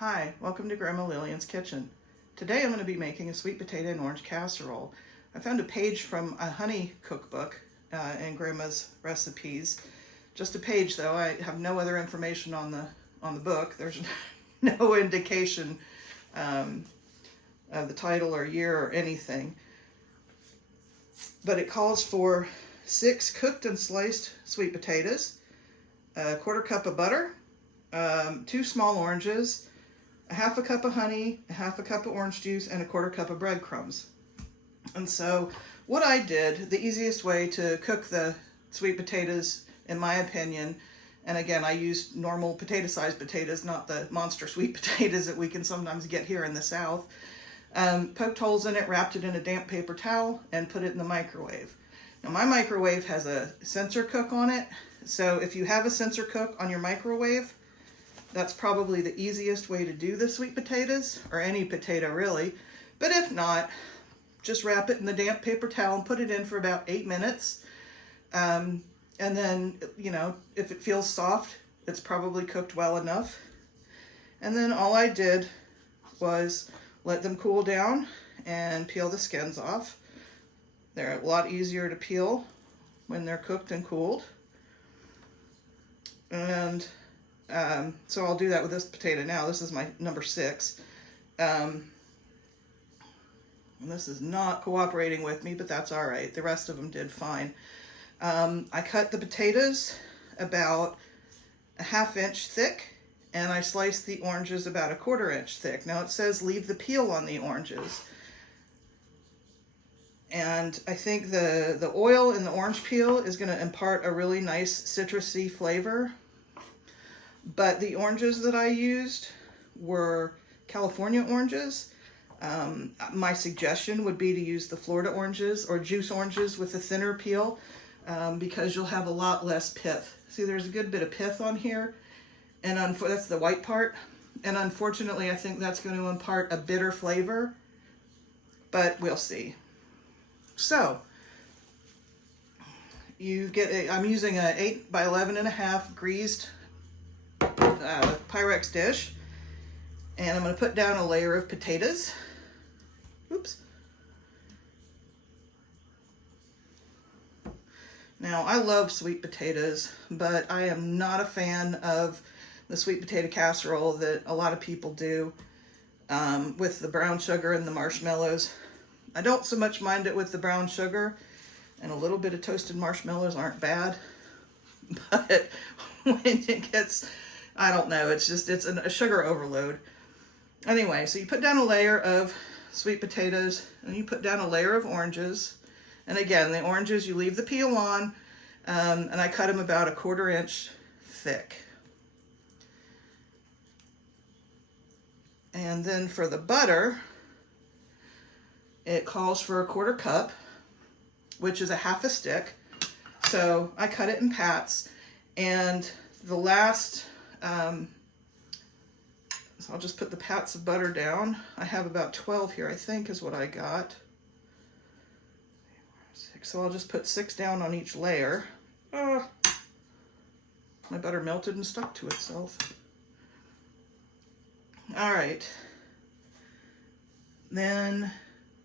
Hi, welcome to Grandma Lillian's Kitchen. Today I'm going to be making a sweet potato and orange casserole. I found a page from a honey cookbook in Grandma's recipes. Just a page though. I have no other information on the book. There's no indication of the title or year or anything. But it calls for 6 cooked and sliced sweet potatoes, a 1/4 cup of butter, 2 small oranges, a 1/2 cup of honey, a 1/2 cup of orange juice, and a 1/4 cup of breadcrumbs. And so what I did, the easiest way to cook the sweet potatoes, in my opinion, and again, I used normal potato-sized potatoes, not the monster sweet potatoes that we can sometimes get here in the South. Poked holes in it, wrapped it in a damp paper towel, and put it in the microwave. Now my microwave has a sensor cook on it, so if you have a sensor cook on your microwave, that's probably the easiest way to do the sweet potatoes, or any potato really. But if not, just wrap it in the damp paper towel and put it in for about 8 minutes. And then, if it feels soft, it's probably cooked well enough. And then all I did was let them cool down and peel the skins off. They're a lot easier to peel when they're cooked and cooled. And so I'll do that with this potato now. This is my number 6. And this is not cooperating with me, but that's all right. The rest of them did fine. I cut the potatoes about a 1/2 inch thick, and I sliced the oranges about a 1/4 inch thick. Now it says leave the peel on the oranges. And I think the oil in the orange peel is going to impart a really nice citrusy flavor. But the oranges that I used were California oranges. My suggestion would be to use the Florida oranges or juice oranges with a thinner peel, because you'll have a lot less pith. See, there's a good bit of pith on here, and that's the white part. And unfortunately, I think that's going to impart a bitter flavor, but we'll see. So, I'm using a 8 by 11.5 greased Pyrex dish, and I'm going to put down a layer of potatoes. Oops. Now, I love sweet potatoes, but I am not a fan of the sweet potato casserole that a lot of people do with the brown sugar and the marshmallows. I don't so much mind it with the brown sugar, and a little bit of toasted marshmallows aren't bad. But when it gets, I don't know, it's a sugar overload. Anyway, so you put down a layer of sweet potatoes, and you put down a layer of oranges. And again, the oranges, you leave the peel on, and I cut them about a 1/4 inch thick. And then for the butter, it calls for a 1/4 cup, which is a 1/2 stick. So I cut it in pats, and the last, so I'll just put the pats of butter down. I have about 12 here, I think, is what I got. So I'll just put 6 down on each layer. Oh, my butter melted and stuck to itself. All right. Then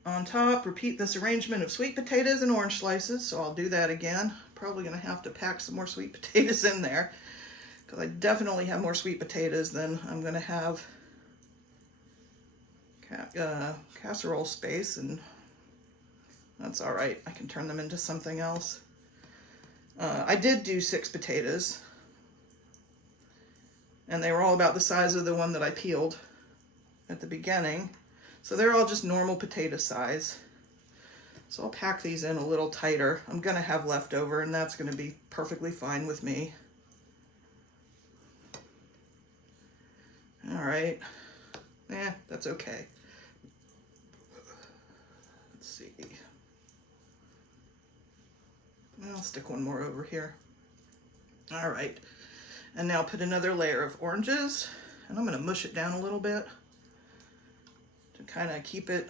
on top, repeat this arrangement of sweet potatoes and orange slices. So I'll do that again. Probably going to have to pack some more sweet potatoes in there, because I definitely have more sweet potatoes than I'm going to have casserole space, and that's all right. I can turn them into something else. I did do 6 potatoes, and they were all about the size of the one that I peeled at the beginning. So they're all just normal potato size. So I'll pack these in a little tighter. I'm going to have leftover, and that's going to be perfectly fine with me. All right. That's okay. Let's see. I'll stick one more over here. All right. And now put another layer of oranges, and I'm going to mush it down a little bit to kind of keep it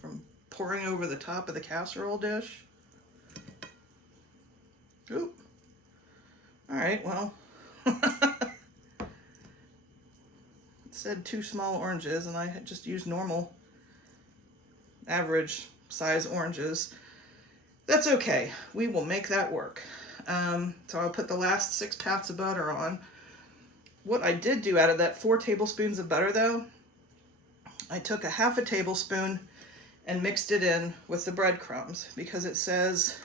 from pouring over the top of the casserole dish. Oop. All right, well, let's said 2 small oranges, and I had just used normal, average size oranges. That's okay. We will make that work. So I'll put the last 6 pats of butter on. What I did do out of that 4 tablespoons of butter, though, I took a half a tablespoon and mixed it in with the breadcrumbs, because it says,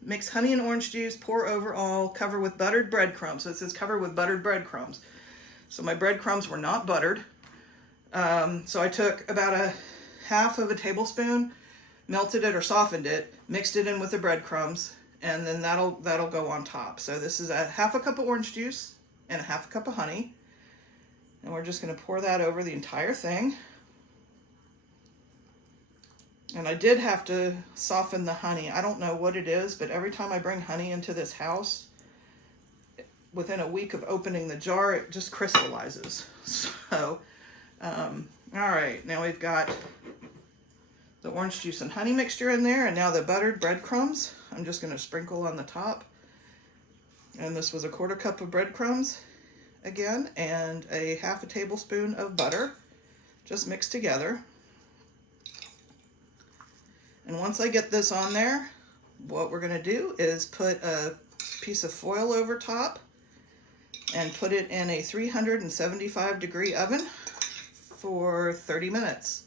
mix honey and orange juice, pour over all, cover with buttered breadcrumbs. So it says cover with buttered breadcrumbs. So my breadcrumbs were not buttered. So I took about a half of a tablespoon, melted it or softened it, mixed it in with the breadcrumbs, and then that'll go on top. So this is a half a cup of orange juice and a half a cup of honey. And we're just going to pour that over the entire thing. And I did have to soften the honey. I don't know what it is, but every time I bring honey into this house, within a week of opening the jar, it just crystallizes. So, all right, now we've got the orange juice and honey mixture in there, and now the buttered breadcrumbs. I'm just going to sprinkle on the top. And this was a 1/4 cup of breadcrumbs again, and a half a tablespoon of butter, just mixed together. And once I get this on there, what we're going to do is put a piece of foil over top and put it in a 375-degree oven for 30 minutes.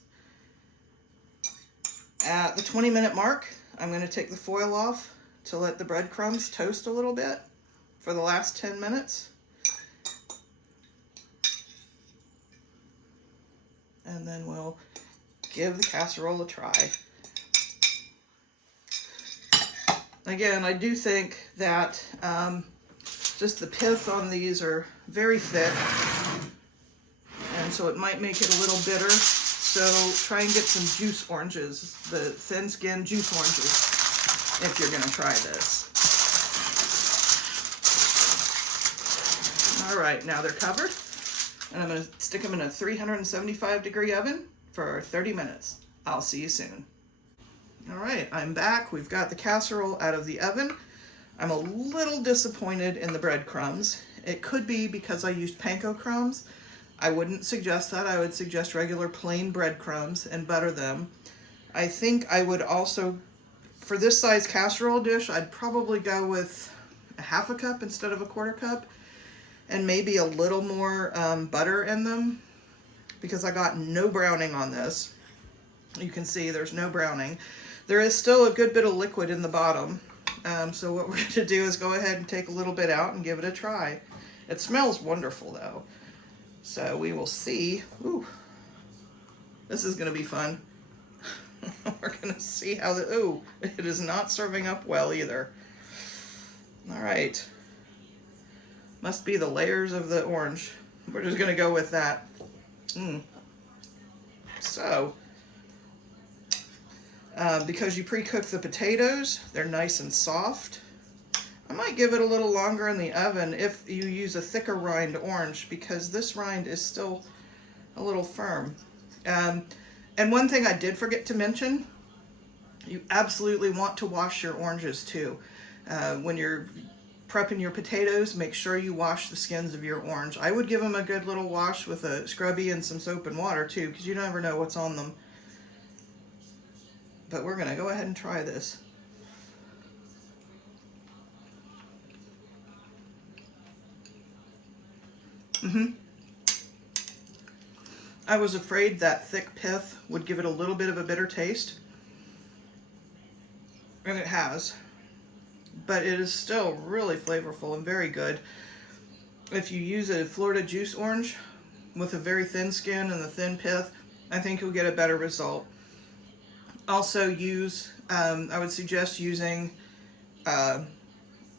At the 20-minute mark, I'm going to take the foil off to let the breadcrumbs toast a little bit for the last 10 minutes. And then we'll give the casserole a try. Again, I do think that just the pith on these are very thick, and so it might make it a little bitter. So try and get some juice oranges, the thin skin juice oranges, if you're going to try this. All right, now they're covered, and I'm going to stick them in a 375-degree oven for 30 minutes. I'll see you soon. All right, I'm back. We've got the casserole out of the oven. I'm a little disappointed in the breadcrumbs. It could be because I used panko crumbs. I wouldn't suggest that. I would suggest regular plain breadcrumbs and butter them. I think I would also, for this size casserole dish, I'd probably go with a half a cup instead of a 1/4 cup, and maybe a little more butter in them, because I got no browning on this. You can see there's no browning. There is still a good bit of liquid in the bottom. So what we're going to do is go ahead and take a little bit out and give it a try. It smells wonderful though. So we will see. Ooh, this is going to be fun. We're going to see how it is not serving up well either. All right. Must be the layers of the orange. We're just going to go with that. So, because you pre-cook the potatoes, they're nice and soft. I might give it a little longer in the oven if you use a thicker rind orange, because this rind is still a little firm. And one thing I did forget to mention, you absolutely want to wash your oranges too. When you're prepping your potatoes, make sure you wash the skins of your orange. I would give them a good little wash with a scrubby and some soap and water too, because you never know what's on them. But we're going to go ahead and try this. I was afraid that thick pith would give it a little bit of a bitter taste, and it has, but it is still really flavorful and very good. If you use a Florida juice orange with a very thin skin and the thin pith, I think you'll get a better result. Also use, I would suggest using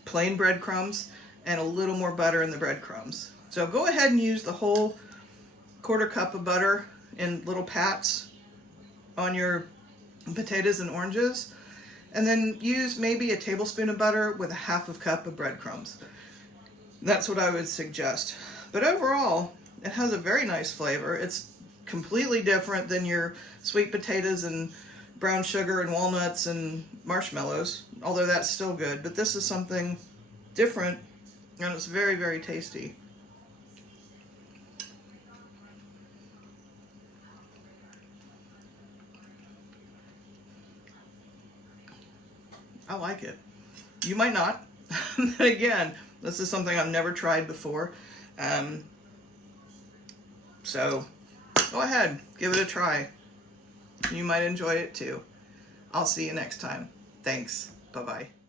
plain breadcrumbs and a little more butter in the breadcrumbs. So go ahead and use the whole 1/4 cup of butter in little pats on your potatoes and oranges, and then use maybe a tablespoon of butter with a half a cup of breadcrumbs. That's what I would suggest. But overall, it has a very nice flavor. It's completely different than your sweet potatoes and brown sugar and walnuts and marshmallows, although that's still good. But this is something different, and it's very, very tasty. I like it. You might not. But again, this is something I've never tried before. So go ahead, give it a try. You might enjoy it too. I'll see you next time. Thanks. Bye-bye.